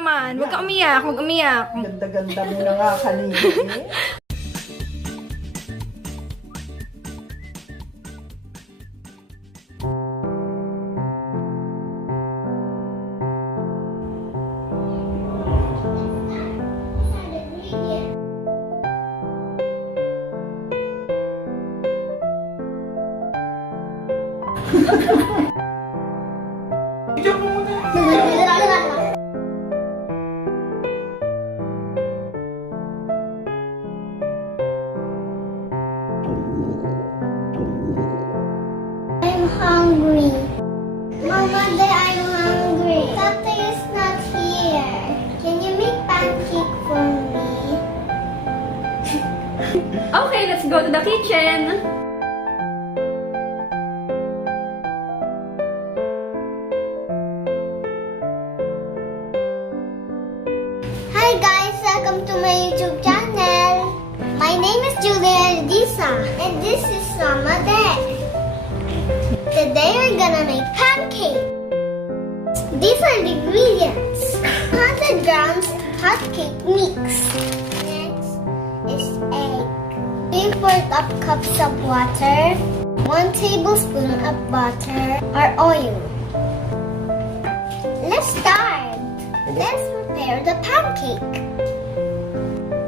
Naman, huwag ka umiyak, huwag umiyak. Ganda-ganda mo na nga kanina eh. Ikaw mo muna. I'm hungry. Mama, I'm hungry. Tata is not here. Can you make pancake for me? Okay, let's go to the kitchen. Hi guys, welcome to my YouTube channel. My name is Geraldizo and this is Mama Day. Today we're gonna make pancake. These are the ingredients. 100 grams hotcake mix. Next is egg. 3/4 cups of water. 1 tablespoon of butter or oil. Let's start. Let's prepare the pancake.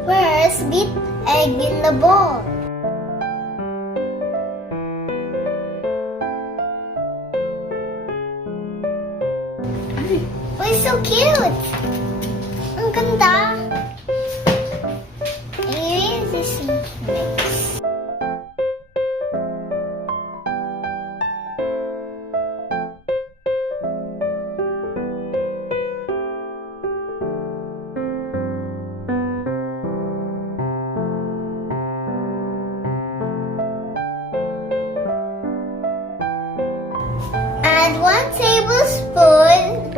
First, beat egg in the bowl. Oh, it's so cute! Ang ganda! And here is this mix. Add 1 tablespoon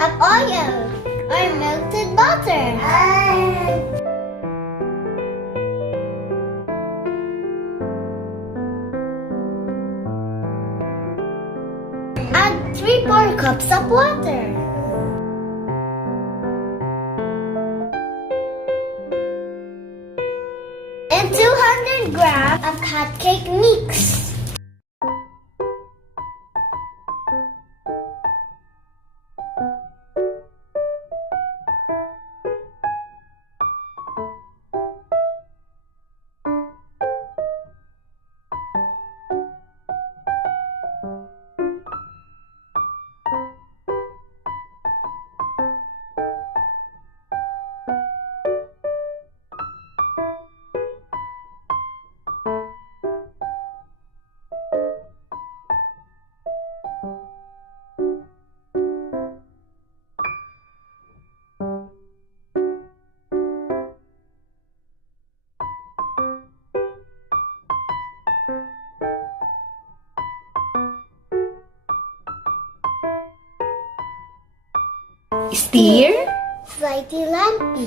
of oil or melted butter. Add 3/4 cups of water. And 200 grams of hotcake mix. Stir. Slightly lumpy.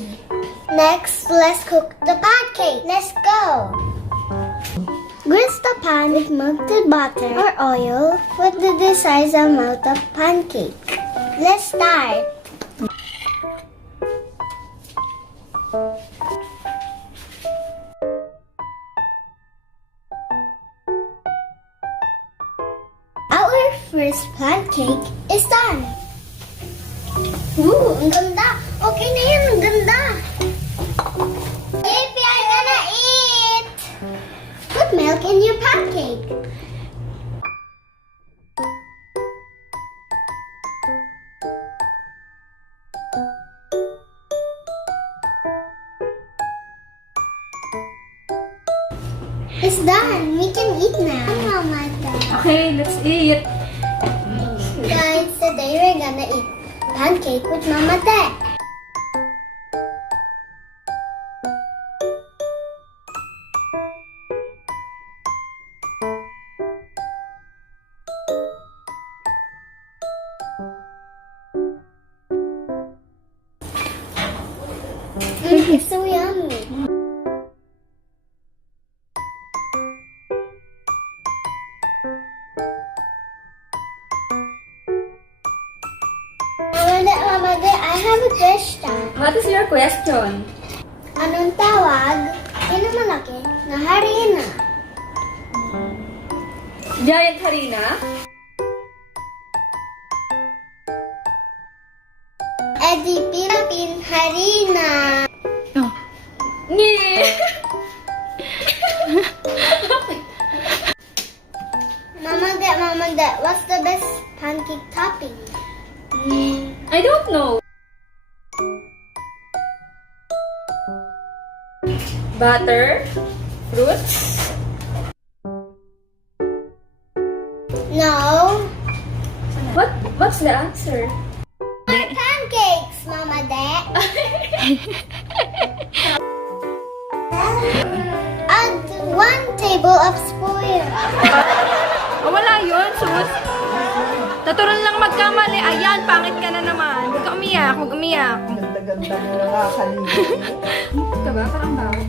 Next, let's cook the pancake. Let's go. Grease the pan with melted butter or oil with the desired amount of pancake. Let's start. Our first pancake is done. Ooh, ang ganda. Okay na yan, ang ganda. Yippee, I'm gonna eat. Put milk in your pancake. It's done. We can eat now. Mama, Okay, let's eat. guys, today we're gonna eat pancake with Mama Tek. It's so yummy. Mama, I have a What is your question? Anong tawag? Pinamalaki na harina. Giant harina? Edi Philippine harina. Oh. Nge! Mama, Dad, what's the best pancake topping? I don't know. Butter? Fruits? No. What's the answer? Pancakes, Mama, Dad. Add 1 table of spoil. Oh, wala yun, sus. Natural lang magkamali. Ayan, pangit ka na naman. Huwag ka umiyak, huwag umiyak. Ganda-ganda mo nakakalimit. Ka ba? Parang bago.